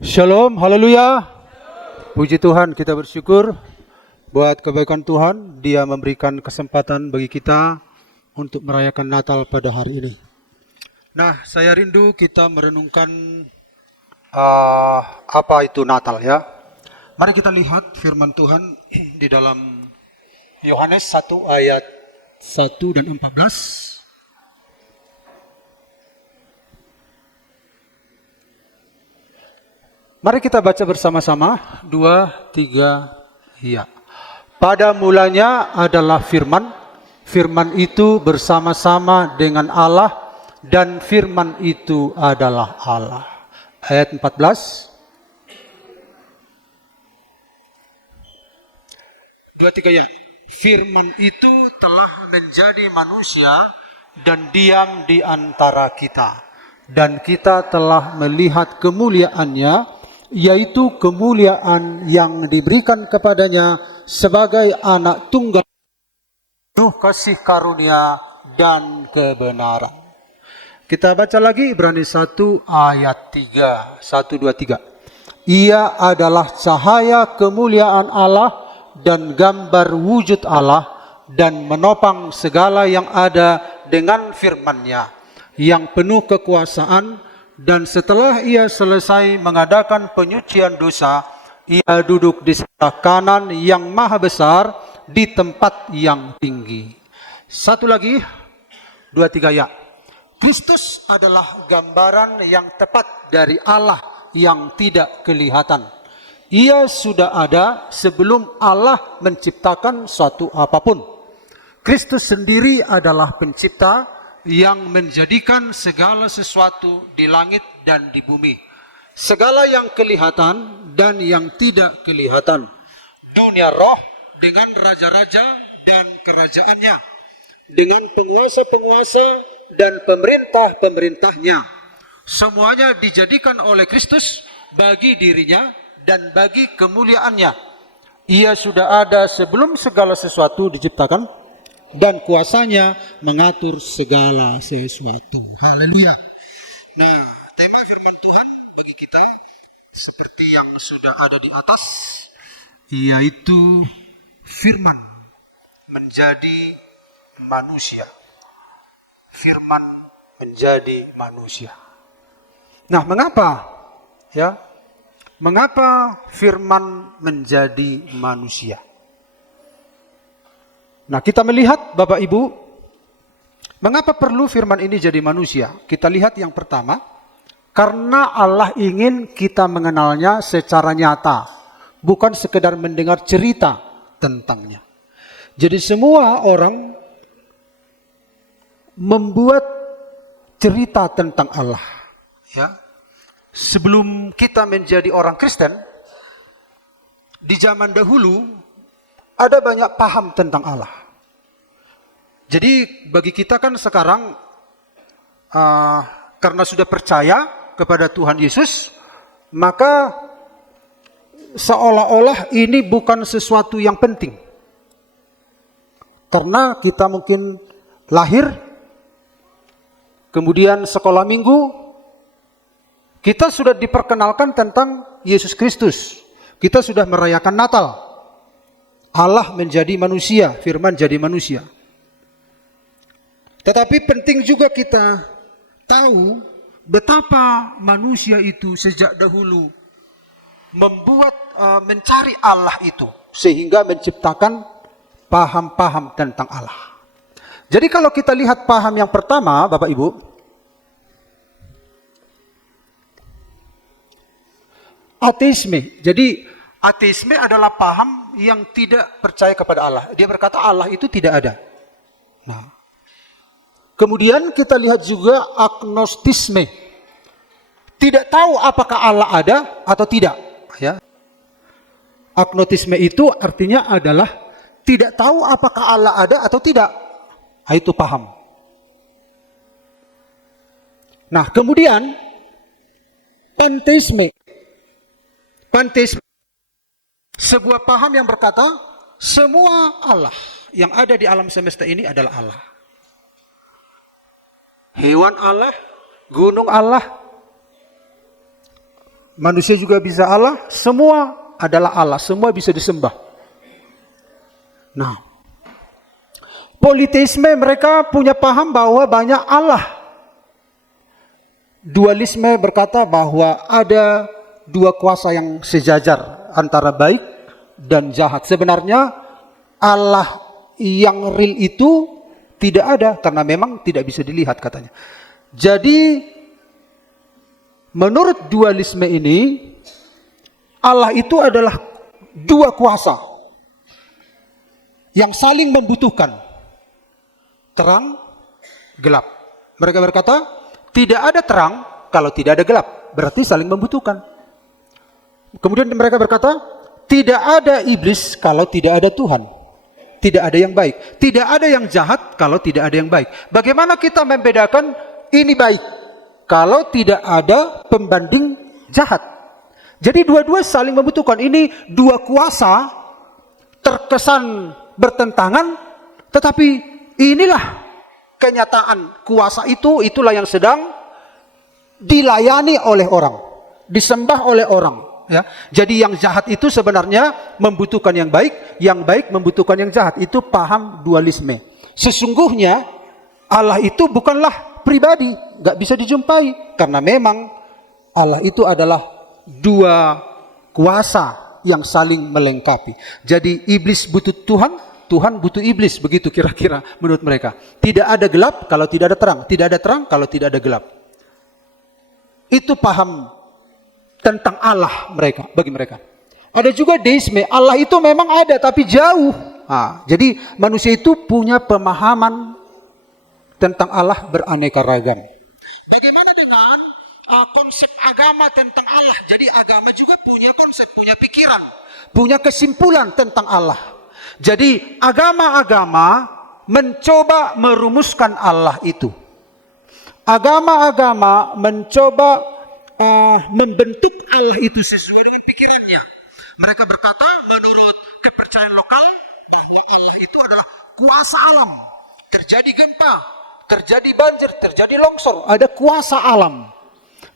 Shalom, haleluya. Puji Tuhan, kita bersyukur buat kebaikan Tuhan. Dia memberikan kesempatan bagi kita untuk merayakan Natal pada hari ini. Nah, saya rindu kita merenungkan apa itu Natal ya. Mari kita lihat firman Tuhan di dalam Yohanes 1 ayat 1 dan 14. Mari kita baca bersama-sama. 2, 3, ya. Pada mulanya adalah firman. Firman itu bersama-sama dengan Allah. Dan firman itu adalah Allah. Ayat 14. 2, 3, ya. Firman itu telah menjadi manusia dan diam di antara kita. Dan kita telah melihat kemuliaannya, yaitu kemuliaan yang diberikan kepadanya sebagai anak tunggal, penuh kasih karunia dan kebenaran. Kita baca lagi Ibrani 1 ayat 3. 1, 2, 3. Ia adalah cahaya kemuliaan Allah dan gambar wujud Allah, dan menopang segala yang ada dengan firman-Nya, yang penuh kekuasaan. Dan setelah ia selesai mengadakan penyucian dosa, ia duduk di sebelah kanan yang maha besar di tempat yang tinggi. Satu lagi, 2, 3, ya. Kristus adalah gambaran yang tepat dari Allah yang tidak kelihatan. Ia sudah ada sebelum Allah menciptakan suatu apapun. Kristus sendiri adalah pencipta yang menjadikan segala sesuatu di langit dan di bumi, segala yang kelihatan dan yang tidak kelihatan, dunia roh dengan raja-raja dan kerajaannya, dengan penguasa-penguasa dan pemerintah-pemerintahnya. Semuanya dijadikan oleh Kristus bagi dirinya dan bagi kemuliaannya. Ia sudah ada sebelum segala sesuatu diciptakan, dan kuasanya mengatur segala sesuatu. Haleluya. Nah, tema firman Tuhan bagi kita seperti yang sudah ada di atas, yaitu firman menjadi manusia. Firman menjadi manusia. Nah, mengapa? Ya, mengapa firman menjadi manusia? Nah, kita melihat Bapak Ibu, mengapa perlu firman ini jadi manusia? Kita lihat yang pertama, karena Allah ingin kita mengenalnya secara nyata, bukan sekedar mendengar cerita tentangnya. Jadi semua orang membuat cerita tentang Allah. Ya. Sebelum kita menjadi orang Kristen, di zaman dahulu ada banyak paham tentang Allah. Jadi bagi kita kan sekarang karena sudah percaya kepada Tuhan Yesus, maka seolah-olah ini bukan sesuatu yang penting. Karena kita mungkin lahir, kemudian sekolah minggu, kita sudah diperkenalkan tentang Yesus Kristus. Kita sudah merayakan Natal. Allah menjadi manusia, firman jadi manusia. Tetapi penting juga kita tahu betapa manusia itu sejak dahulu mencari Allah itu, sehingga menciptakan paham-paham tentang Allah. Jadi kalau kita lihat paham yang pertama, Bapak Ibu, ateisme. Jadi ateisme adalah paham yang tidak percaya kepada Allah. Dia berkata Allah itu tidak ada. Nah, kemudian kita lihat juga agnostisme. Tidak tahu apakah Allah ada atau tidak. Ya. Agnostisme itu artinya adalah tidak tahu apakah Allah ada atau tidak. Nah, itu paham. Nah, kemudian panteisme. Panteisme, sebuah paham yang berkata semua Allah yang ada di alam semesta ini adalah Allah. Hewan Allah, gunung Allah, manusia juga bisa Allah, semua adalah Allah, semua bisa disembah. Nah, politeisme mereka punya paham bahwa banyak Allah. Dualisme berkata bahwa ada dua kuasa yang sejajar antara baik dan jahat. Sebenarnya Allah yang real itu tidak ada karena memang tidak bisa dilihat katanya. Jadi menurut dualisme ini Allah itu adalah dua kuasa yang saling membutuhkan, terang, gelap. Mereka berkata, tidak ada terang kalau tidak ada gelap, berarti saling membutuhkan. Kemudian mereka berkata, tidak ada iblis kalau tidak ada Tuhan. Tidak ada yang baik. Tidak ada yang jahat kalau tidak ada yang baik. Bagaimana kita membedakan ini baik kalau tidak ada pembanding jahat? Jadi dua-dua saling membutuhkan. Ini dua kuasa terkesan bertentangan, tetapi inilah kenyataan. Kuasa itu, itulah yang sedang dilayani oleh orang, disembah oleh orang. Ya, jadi yang jahat itu sebenarnya membutuhkan yang baik membutuhkan yang jahat. Itu paham dualisme. Sesungguhnya Allah itu bukanlah pribadi, nggak bisa dijumpai karena memang Allah itu adalah dua kuasa yang saling melengkapi. Jadi iblis butuh Tuhan, Tuhan butuh iblis, begitu kira-kira menurut mereka. Tidak ada gelap kalau tidak ada terang, tidak ada terang kalau tidak ada gelap. Itu paham tentang Allah mereka, bagi mereka. Ada juga deisme, Allah itu memang ada tapi jauh. Nah, jadi manusia itu punya pemahaman tentang Allah beraneka ragam. Bagaimana dengan konsep agama tentang Allah? Jadi agama juga punya konsep, punya pikiran, punya kesimpulan tentang Allah. Jadi agama-agama mencoba merumuskan Allah itu. Agama-agama mencoba membentuk Allah itu sesuai dengan pikirannya. Mereka berkata menurut kepercayaan lokal bahwa Allah itu adalah kuasa alam. Terjadi gempa, terjadi banjir, terjadi longsor, ada kuasa alam.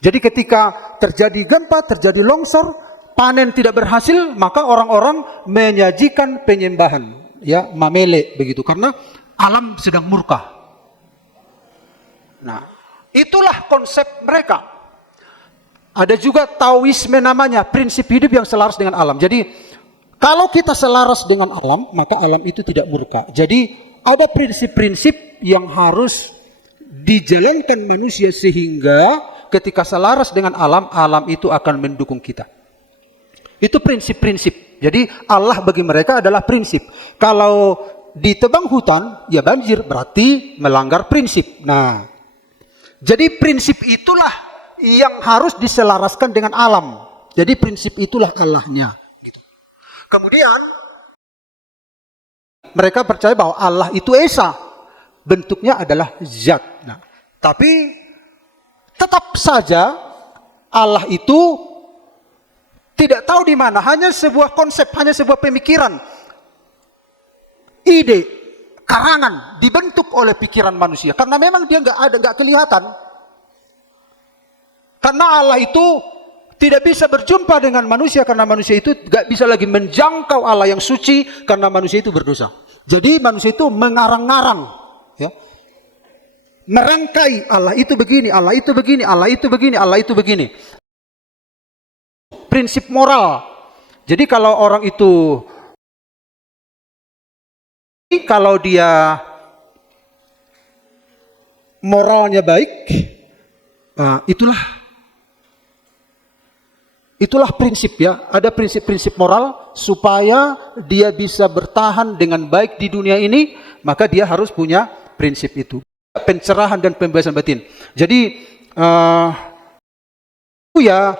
Jadi ketika terjadi gempa, terjadi longsor, panen tidak berhasil, maka orang-orang menyajikan penyembahan, ya, mamele begitu, karena alam sedang murka. Nah, itulah konsep mereka. Ada juga Taoisme namanya, prinsip hidup yang selaras dengan alam. Jadi kalau kita selaras dengan alam, maka alam itu tidak murka. Jadi ada prinsip-prinsip yang harus dijalankan manusia sehingga ketika selaras dengan alam, alam itu akan mendukung kita. Itu prinsip-prinsip. Jadi Allah bagi mereka adalah prinsip. Kalau ditebang hutan, ya banjir, berarti melanggar prinsip. Nah, jadi prinsip itulah yang harus diselaraskan dengan alam. Jadi prinsip itulah Allahnya. Gitu. Kemudian mereka percaya bahwa Allah itu esa, bentuknya adalah zat. Nah, tapi tetap saja Allah itu tidak tahu di mana, hanya sebuah konsep, hanya sebuah pemikiran, ide, karangan dibentuk oleh pikiran manusia. Karena memang dia nggak kelihatan. Karena Allah itu tidak bisa berjumpa dengan manusia karena manusia itu tidak bisa lagi menjangkau Allah yang suci karena manusia itu berdosa. Jadi manusia itu mengarang-ngarang, ya, merangkai Allah itu begini, Allah itu begini, Allah itu begini, Allah itu begini. Prinsip moral. Jadi kalau orang itu, kalau dia moralnya baik, itulah prinsip, ya. Ada prinsip-prinsip moral supaya dia bisa bertahan dengan baik di dunia ini, maka dia harus punya prinsip itu. Pencerahan dan pembebasan batin. Jadi ya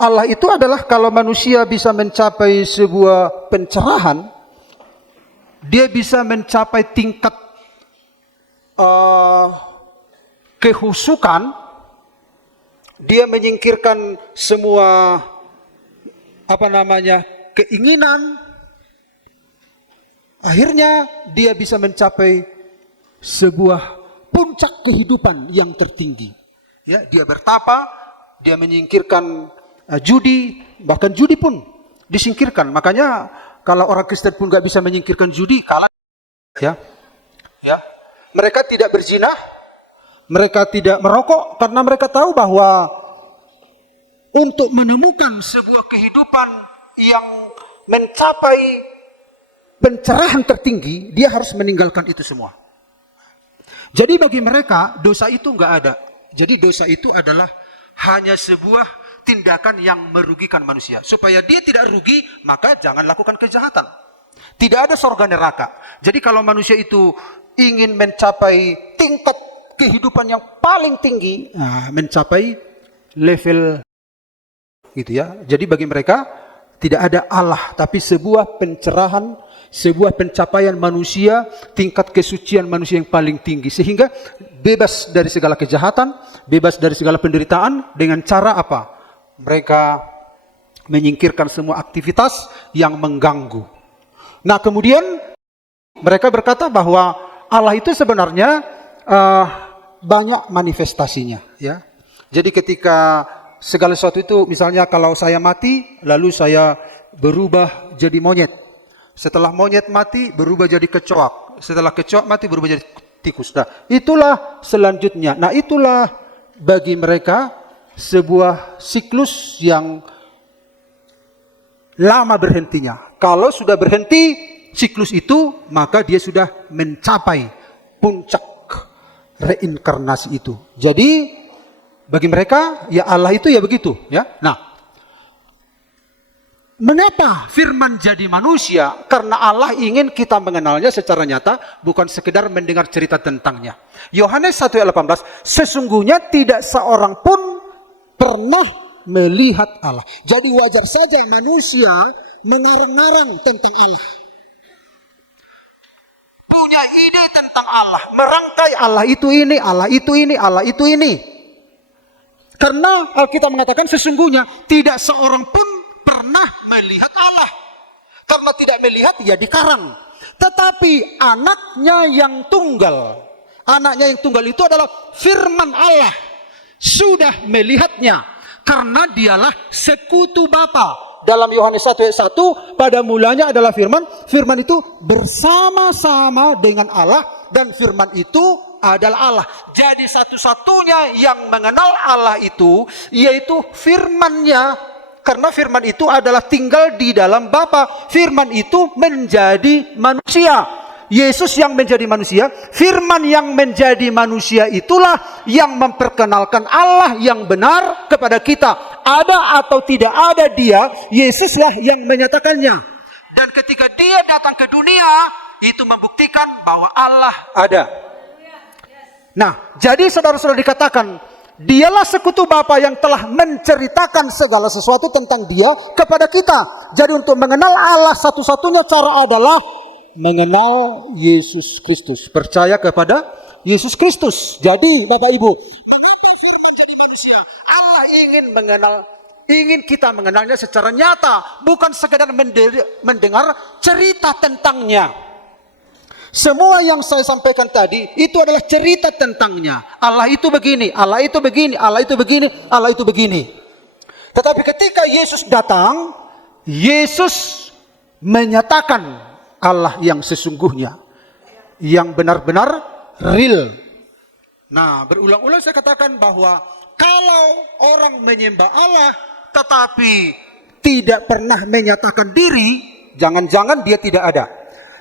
Allah itu adalah kalau manusia bisa mencapai sebuah pencerahan, dia bisa mencapai tingkat kehusukan, dia menyingkirkan semua keinginan, akhirnya dia bisa mencapai sebuah puncak kehidupan yang tertinggi. Ya, dia bertapa, dia menyingkirkan judi, bahkan judi pun disingkirkan. Makanya kalau orang Kristen pun nggak bisa menyingkirkan judi, kalah. Ya, ya. Mereka tidak berzina, mereka tidak merokok, karena mereka tahu bahwa untuk menemukan sebuah kehidupan yang mencapai pencerahan tertinggi, dia harus meninggalkan itu semua. Jadi bagi mereka dosa itu nggak ada. Jadi dosa itu adalah hanya sebuah tindakan yang merugikan manusia. Supaya dia tidak rugi, maka jangan lakukan kejahatan. Tidak ada surga neraka. Jadi kalau manusia itu ingin mencapai tingkat kehidupan yang paling tinggi, mencapai level gitu ya. Jadi bagi mereka tidak ada Allah, tapi sebuah pencerahan, sebuah pencapaian manusia, tingkat kesucian manusia yang paling tinggi. Sehingga bebas dari segala kejahatan, bebas dari segala penderitaan, dengan cara apa? Mereka menyingkirkan semua aktivitas yang mengganggu. Nah kemudian mereka berkata bahwa Allah itu sebenarnya banyak manifestasinya. Ya. Jadi ketika segala sesuatu itu, misalnya kalau saya mati, lalu saya berubah jadi monyet. Setelah monyet mati, berubah jadi kecoak. Setelah kecoak mati, berubah jadi tikus. Nah, itulah selanjutnya. Nah, itulah bagi mereka sebuah siklus yang lama berhentinya. Kalau sudah berhenti siklus itu, maka dia sudah mencapai puncak reinkarnasi itu. Jadi bagi mereka, ya Allah itu ya begitu, ya. Nah, mengapa firman jadi manusia? Karena Allah ingin kita mengenalnya secara nyata, bukan sekedar mendengar cerita tentangnya. Yohanes 1 ayat 18, sesungguhnya tidak seorang pun pernah melihat Allah. Jadi wajar saja manusia mengarang-arang tentang Allah. Punya ide tentang Allah, merangkai Allah itu ini, Allah itu ini, Allah itu ini. Karena Alkitab mengatakan sesungguhnya tidak seorang pun pernah melihat Allah. Karena tidak melihat, ya dikarang. Tetapi anaknya yang tunggal itu adalah firman Allah, sudah melihatnya. Karena dialah sekutu Bapa. Dalam Yohanes 1 ayat 1, pada mulanya adalah firman. Firman itu bersama-sama dengan Allah, dan firman itu adalah Allah. Jadi satu-satunya yang mengenal Allah itu, yaitu firman-Nya. Karena firman itu adalah tinggal di dalam Bapa. Firman itu menjadi manusia. Yesus yang menjadi manusia, firman yang menjadi manusia itulah yang memperkenalkan Allah yang benar kepada kita. Ada atau tidak ada dia, Yesuslah yang menyatakannya. Dan ketika dia datang ke dunia, itu membuktikan bahwa Allah ada. Nah, jadi saudara-saudara dikatakan, dialah sekutu Bapa yang telah menceritakan segala sesuatu tentang dia kepada kita. Jadi untuk mengenal Allah, satu-satunya cara adalah mengenal Yesus Kristus, percaya kepada Yesus Kristus. Jadi Bapak Ibu, kenapa firman jadi manusia? Allah ingin kita mengenalnya secara nyata, bukan sekedar mendengar cerita tentangnya. Semua yang saya sampaikan tadi itu adalah cerita tentangnya. Allah itu begini, Allah itu begini, Allah itu begini, Allah itu begini. Tetapi ketika Yesus datang, Yesus menyatakan Allah yang sesungguhnya, yang benar-benar real. Nah, berulang-ulang saya katakan bahwa kalau orang menyembah Allah tetapi tidak pernah menyatakan diri, jangan-jangan dia tidak ada.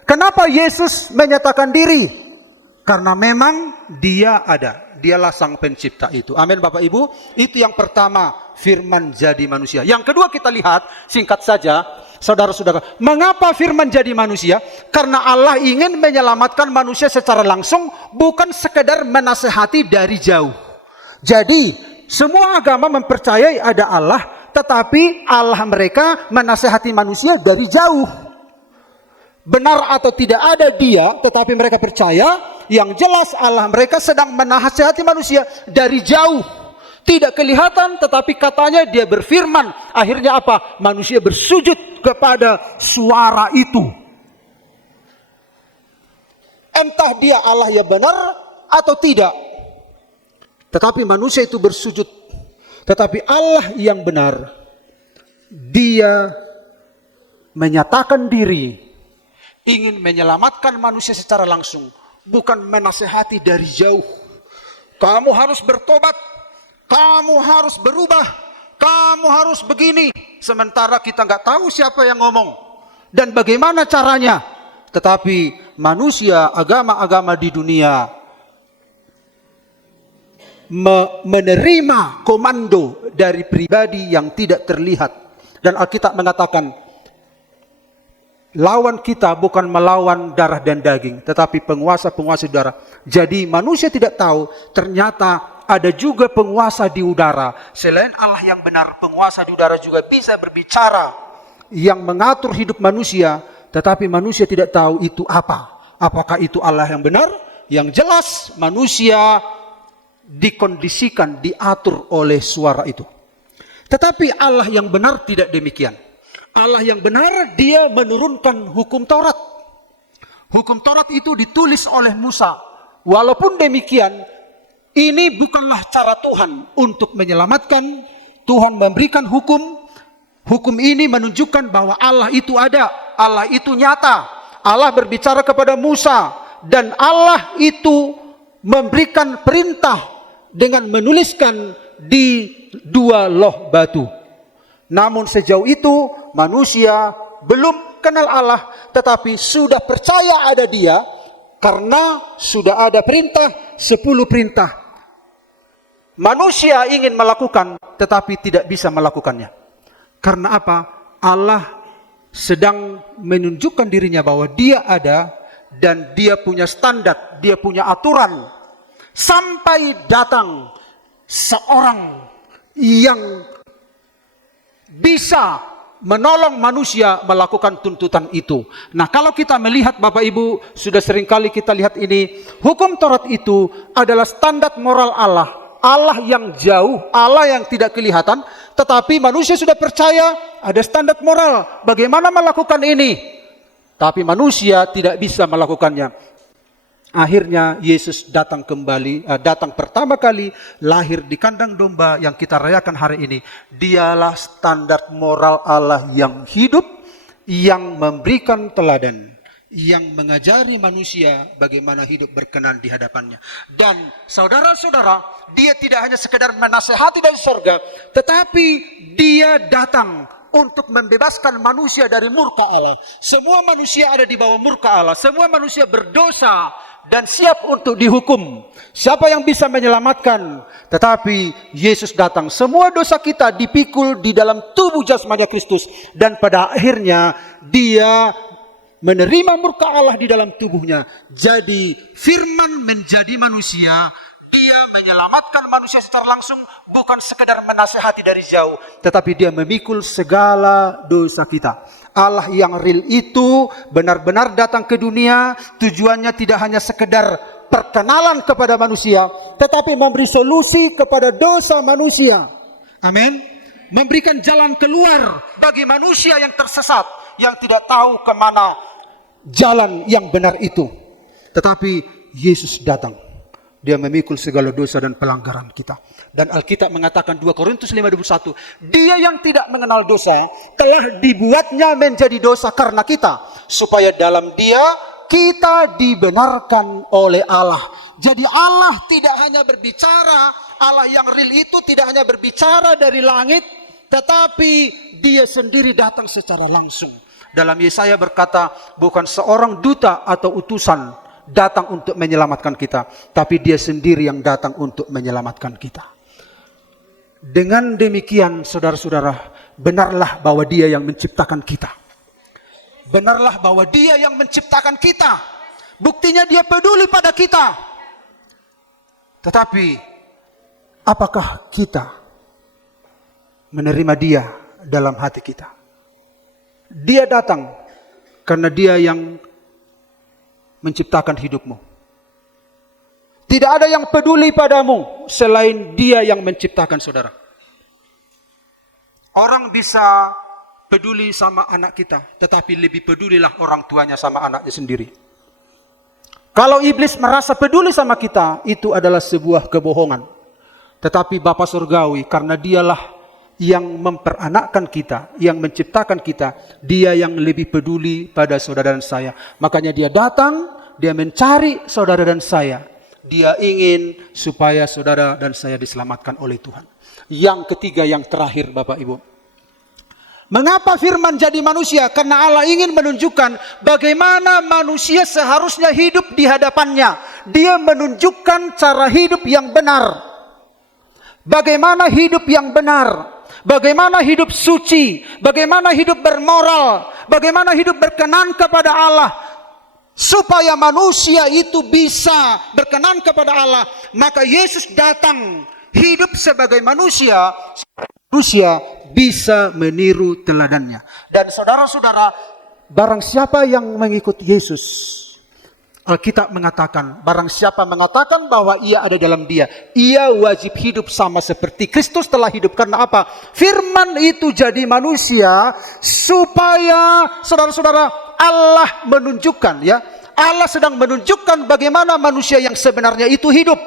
Kenapa Yesus menyatakan diri? Karena memang dia ada. Dialah sang pencipta itu. Amin Bapak Ibu. Itu yang pertama, firman jadi manusia. Yang kedua kita lihat, singkat saja, saudara-saudara, mengapa firman jadi manusia? Karena Allah ingin menyelamatkan manusia secara langsung, bukan sekedar menasehati dari jauh. Jadi, semua agama mempercayai ada Allah, tetapi Allah mereka menasehati manusia dari jauh. Benar atau tidak ada dia, tetapi mereka percaya, yang jelas Allah mereka sedang menasehati manusia dari jauh. Tidak kelihatan, tetapi katanya dia berfirman. Akhirnya apa? Manusia bersujud kepada suara itu. Entah dia Allah yang benar atau tidak, tetapi manusia itu bersujud. Tetapi Allah yang benar, dia menyatakan diri ingin menyelamatkan manusia secara langsung, bukan menasehati dari jauh. Kamu harus bertobat, kamu harus berubah, kamu harus begini. Sementara kita nggak tahu siapa yang ngomong dan bagaimana caranya. Tetapi manusia, agama-agama di dunia menerima komando dari pribadi yang tidak terlihat. Dan Alkitab mengatakan, lawan kita bukan melawan darah dan daging, tetapi penguasa-penguasa udara. Jadi manusia tidak tahu, ternyata ada juga penguasa di udara. Selain Allah yang benar, penguasa di udara juga bisa berbicara yang mengatur hidup manusia, tetapi manusia tidak tahu itu apa. Apakah itu Allah yang benar? Yang jelas manusia dikondisikan, diatur oleh suara itu. Tetapi Allah yang benar tidak demikian. Allah yang benar, dia menurunkan hukum Taurat. Hukum Taurat itu ditulis oleh Musa. Walaupun demikian, ini bukanlah cara Tuhan untuk menyelamatkan. Tuhan memberikan hukum. Hukum ini menunjukkan bahwa Allah itu ada. Allah itu nyata. Allah berbicara kepada Musa. Dan Allah itu memberikan perintah dengan menuliskan di 2 loh batu. Namun sejauh itu manusia belum kenal Allah, tetapi sudah percaya ada Dia karena sudah ada perintah, 10 perintah. Manusia ingin melakukan tetapi tidak bisa melakukannya. Karena apa? Allah sedang menunjukkan dirinya bahwa Dia ada dan Dia punya standar, Dia punya aturan. Sampai datang seorang yang bisa menolong manusia melakukan tuntutan itu. Nah, kalau kita melihat Bapak Ibu, sudah seringkali kita lihat ini, hukum Taurat itu adalah standar moral Allah. Allah yang jauh, Allah yang tidak kelihatan, tetapi manusia sudah percaya ada standar moral. Bagaimana melakukan ini? Tapi manusia tidak bisa melakukannya. Akhirnya Yesus datang kembali, datang pertama kali, lahir di kandang domba yang kita rayakan hari ini. Dialah standar moral Allah yang hidup, yang memberikan teladan, yang mengajari manusia bagaimana hidup berkenan di hadapannya. Dan saudara-saudara, Dia tidak hanya sekedar menasehati dari surga, tetapi Dia datang untuk membebaskan manusia dari murka Allah. Semua manusia ada di bawah murka Allah. Semua manusia berdosa dan siap untuk dihukum. Siapa yang bisa menyelamatkan? Tetapi Yesus datang. Semua dosa kita dipikul di dalam tubuh jasmani Kristus. Dan pada akhirnya Dia menerima murka Allah di dalam tubuhnya. Jadi firman menjadi manusia. Dia menyelamatkan manusia secara langsung, bukan sekedar menasehati dari jauh, tetapi Dia memikul segala dosa kita. Allah yang real itu benar-benar datang ke dunia, tujuannya tidak hanya sekedar perkenalan kepada manusia, tetapi memberi solusi kepada dosa manusia. Amin. Memberikan jalan keluar bagi manusia yang tersesat, yang tidak tahu kemana jalan yang benar itu. Tetapi Yesus datang. Dia memikul segala dosa dan pelanggaran kita. Dan Alkitab mengatakan 2 Korintus 5:21, Dia yang tidak mengenal dosa telah dibuatnya menjadi dosa karena kita, supaya dalam Dia kita dibenarkan oleh Allah. Jadi Allah tidak hanya berbicara, Allah yang real itu tidak hanya berbicara dari langit, tetapi Dia sendiri datang secara langsung. Dalam Yesaya berkata, bukan seorang duta atau utusan datang untuk menyelamatkan kita, tapi Dia sendiri yang datang untuk menyelamatkan kita. Dengan demikian, saudara-saudara, benarlah bahwa Dia yang menciptakan kita. Benarlah bahwa Dia yang menciptakan kita. Buktinya Dia peduli pada kita. Tetapi, apakah kita menerima Dia dalam hati kita? Dia datang karena Dia yang menciptakan hidupmu. Tidak ada yang peduli padamu selain Dia yang menciptakan saudara. Orang bisa peduli sama anak kita, tetapi lebih pedulilah orang tuanya sama anaknya sendiri. Kalau iblis merasa peduli sama kita, itu adalah sebuah kebohongan. Tetapi Bapa Surgawi, karena Dialah yang memperanakkan kita, yang menciptakan kita, dia yang lebih peduli pada saudara dan saya. Makanya dia datang, dia mencari saudara dan saya. Dia ingin supaya saudara dan saya diselamatkan oleh Tuhan. Yang ketiga, yang terakhir Bapak Ibu. Mengapa firman jadi manusia? Karena Allah ingin menunjukkan bagaimana manusia seharusnya hidup di hadapannya. Dia menunjukkan cara hidup yang benar. Bagaimana hidup yang benar. Bagaimana hidup suci, bagaimana hidup bermoral, bagaimana hidup berkenan kepada Allah. Supaya manusia itu bisa berkenan kepada Allah, maka Yesus datang hidup sebagai manusia, manusia bisa meniru teladannya. Dan saudara-saudara, barang siapa yang mengikut Yesus, Alkitab mengatakan, barang siapa mengatakan bahwa ia ada dalam dia, ia wajib hidup sama seperti Kristus telah hidup. Karena apa? Firman itu jadi manusia supaya saudara-saudara, Allah menunjukkan, ya, Allah sedang menunjukkan bagaimana manusia yang sebenarnya itu hidup.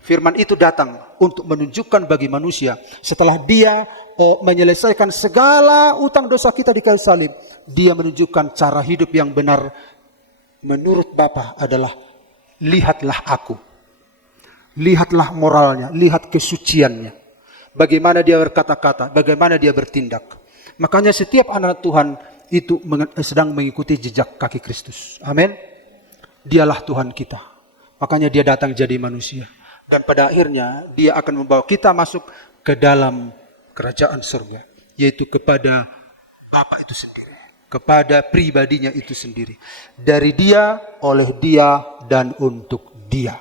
Firman itu datang untuk menunjukkan bagi manusia setelah dia menyelesaikan segala utang dosa kita di kayu salib, dia menunjukkan cara hidup yang benar. Menurut Bapa adalah lihatlah aku. Lihatlah moralnya, lihat kesuciannya. Bagaimana dia berkata-kata, bagaimana dia bertindak. Makanya setiap anak Tuhan itu sedang mengikuti jejak kaki Kristus. Amin. Dialah Tuhan kita. Makanya dia datang jadi manusia. Dan pada akhirnya dia akan membawa kita masuk ke dalam kerajaan surga. Yaitu kepada Bapa itu sendiri. Kepada pribadinya itu sendiri. Dari dia, oleh dia, dan untuk dia.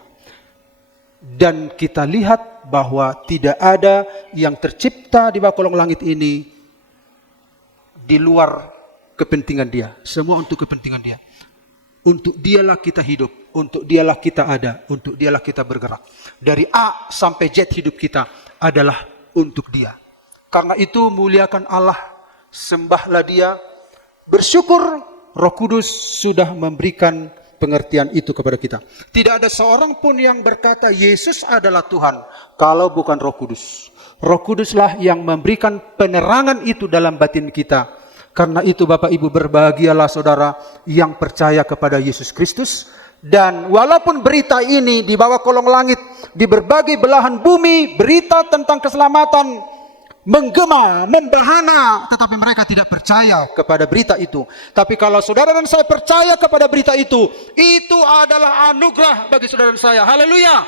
Dan kita lihat bahwa tidak ada yang tercipta di bawah kolong langit ini di luar kepentingan dia. Semua untuk kepentingan dia. Untuk dialah kita hidup. Untuk dialah kita ada. Untuk dialah kita bergerak. Dari A sampai Z hidup kita adalah untuk dia. Karena itu muliakan Allah. Sembahlah dia. Bersyukur Roh Kudus sudah memberikan pengertian itu kepada kita. Tidak ada seorang pun yang berkata Yesus adalah Tuhan kalau bukan Roh Kudus. Roh Kuduslah yang memberikan penerangan itu dalam batin kita. Karena itu Bapak Ibu, berbahagialah saudara yang percaya kepada Yesus Kristus. Dan walaupun berita ini di bawah kolong langit, di berbagai belahan bumi, berita tentang keselamatan menggema, membahana, tetapi mereka tidak percaya kepada berita itu. Tapi kalau saudara dan saya percaya kepada berita itu adalah anugerah bagi saudara dan saya. Haleluya.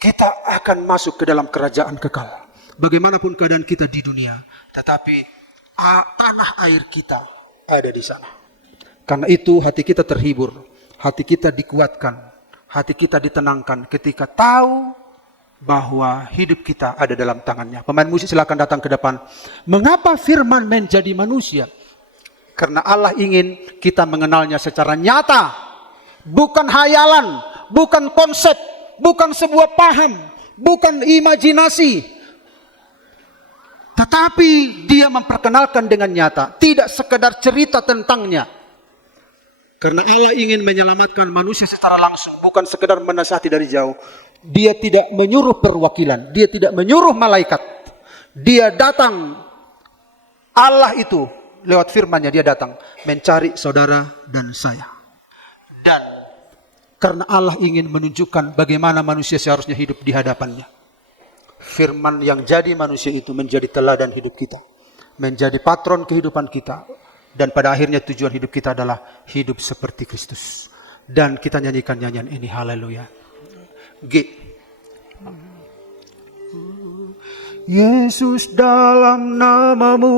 Kita akan masuk ke dalam kerajaan kekal. Bagaimanapun keadaan kita di dunia, tetapi tanah air kita ada di sana. Karena itu hati kita terhibur, hati kita dikuatkan, hati kita ditenangkan ketika tahu bahwa hidup kita ada dalam tangannya. Pemain musik silakan datang ke depan. Mengapa firman menjadi manusia? Karena Allah ingin kita mengenalnya secara nyata. Bukan hayalan, bukan konsep, bukan sebuah paham, bukan imajinasi. Tetapi dia memperkenalkan dengan nyata. Tidak sekedar cerita tentangnya. Karena Allah ingin menyelamatkan manusia secara langsung. Bukan sekedar menasihati dari jauh. Dia tidak menyuruh perwakilan. Dia tidak menyuruh malaikat. Dia datang. Allah itu lewat firman-Nya dia datang mencari saudara dan saya. Dan karena Allah ingin menunjukkan bagaimana manusia seharusnya hidup di hadapannya. Firman yang jadi manusia itu menjadi teladan hidup kita. Menjadi patron kehidupan kita. Dan pada akhirnya tujuan hidup kita adalah hidup seperti Kristus. Dan kita nyanyikan nyanyian ini. Haleluya. G. Yesus dalam namamu.